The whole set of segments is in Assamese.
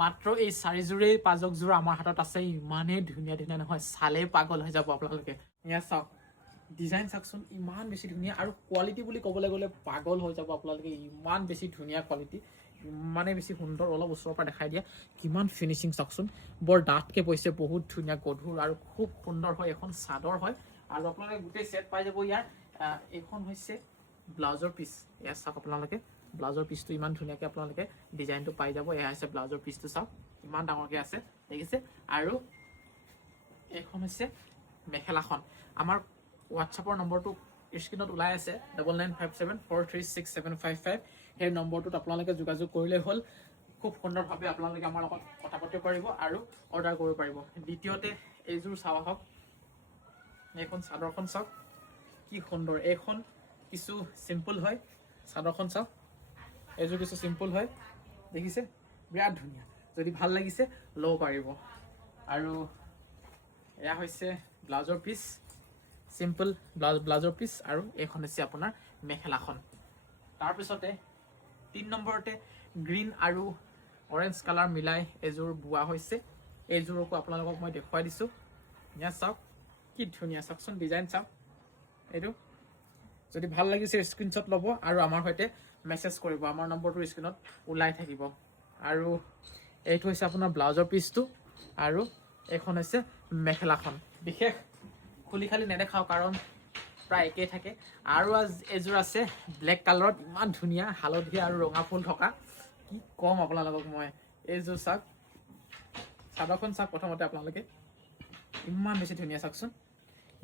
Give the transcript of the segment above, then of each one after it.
মাত্ৰ এই 4যোৰেই 5যোৰ আমাৰ হাতত আছে ইমানেই ধুনীয়া ধুনীয়া নহয় চালে পাগল হৈ যাব আপোনালোকে এয়া চাওক ডিজাইন চাওকচোন ইমান বেছি ধুনীয়া আৰু কোৱালিটি বুলি ক'বলৈ গ'লে পাগল হৈ যাব আপোনালোকে ইমান বেছি ধুনীয়া কোৱালিটি ইমানে বেছি সুন্দৰ অলপ ওচৰৰ পৰা দেখাই দিয়া কিমান ফিনিচিং চাওকচোন বৰ ডাঠকে পৰিছে বহুত ধুনীয়া গধুৰ আৰু খুব সুন্দৰ হয় এখন চাদৰ হয় আৰু আপোনালোকে গোটেই সেট পাই যাব ইয়াৰ এইখন হৈছে ব্লাউজৰ পিচ এয়া চাওক আপোনালোকে ব্লাউজৰ পিচটো ইমান ধুনীয়াকৈ আপোনালোকে ডিজাইনটো পাই যাব এয়া হৈছে ব্লাউজৰ পিচটো চাওক ইমান ডাঙৰকৈ আছে দেখিছে আৰু এইখন হৈছে মেখেলাখন আমাৰ হোৱাটছআপৰ নম্বৰটো স্ক্ৰীনত ওলাই আছে 9957436755 সেই নম্বৰটোত আপোনালোকে যোগাযোগ কৰিলে হ'ল খুব সুন্দৰভাৱে আপোনালোকে আমাৰ লগত কথা পাতিব পাৰিব আৰু অৰ্ডাৰ কৰিব পাৰিব দ্বিতীয়তে এইযোৰ চাওক আহক এইখন চাদৰখন চাওক কি সুন্দৰ এইখন কিছু চিম্পল হয় চাদৰখন চাওক এইযোৰ কিছু চিম্পল হয় দেখিছে বিৰাট ধুনীয়া যদি ভাল লাগিছে ল'ব পাৰিব আৰু এয়া হৈছে ব্লাউজৰ পিচ চিম্পল ব্লাউজৰ পিচ আৰু এইখন হৈছে আপোনাৰ মেখেলাখন তাৰপিছতে 3 নম্বৰতে গ্ৰীণ আৰু অৰেঞ্জ কালাৰ মিলাই এযোৰ বোৱা হৈছে এইযোৰকো আপোনালোকক মই দেখুৱাই দিছোঁ এয়া চাওক কি ধুনীয়া চাওকচোন ডিজাইন চাওক এইটো যদি ভাল লাগিছে স্ক্ৰীনশ্বট ল'ব আৰু আমাৰ সৈতে মেছেজ কৰিব আমাৰ নম্বৰটো স্ক্ৰীনত ওলাই থাকিব আৰু এইটো হৈছে আপোনাৰ ব্লাউজৰ পিচটো আৰু এইখন হৈছে মেখেলাখন বিশেষ খুলি খালি নেদেখাওঁ কাৰণ প্ৰায় একেই থাকে আৰু এযোৰ আছে ব্লেক কালাৰত ইমান ধুনীয়া হালধীয়া আৰু ৰঙা ফুল থকা কি ক'ম আপোনালোকক মই এইযোৰ চাওক চাদৰখন চাওক প্ৰথমতে আপোনালোকে ইমান বেছি ধুনীয়া চাওকচোন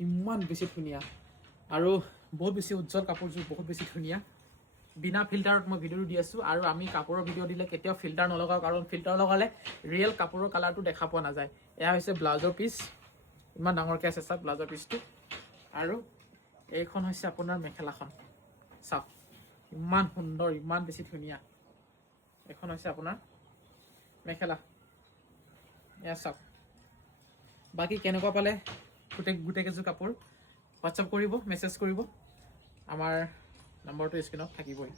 ইমান বেছি ধুনীয়া আৰু বহুত বেছি উজ্জ্বল কাপোৰযোৰ বহুত বেছি ধুনীয়া বিনা ফিল্টাৰত মই ভিডিঅ'টো দি আছোঁ আৰু আমি কাপোৰৰ ভিডিঅ' দিলে কেতিয়াও ফিল্টাৰ নলগাওঁ কাৰণ ফিল্টাৰ লগালে ৰিয়েল কাপোৰৰ কালাৰটো দেখা পোৱা নাযায় এয়া হৈছে ব্লাউজৰ পিচ ইমান ডাঙৰকৈ আছে চাওক ব্লাউজৰ পিচটো আৰু এইখন হৈছে আপোনাৰ মেখেলাখন চাওক ইমান সুন্দৰ ইমান বেছি ধুনীয়া এইখন হৈছে আপোনাৰ মেখেলা এয়া চাওক বাকী কেনেকুৱা পালে গোটেইকেইযোৰ কাপোৰ হোৱাটছআপ কৰিব মেছেজ কৰিব আমাৰ নম্বৰটো স্ক্ৰীনত থাকিবই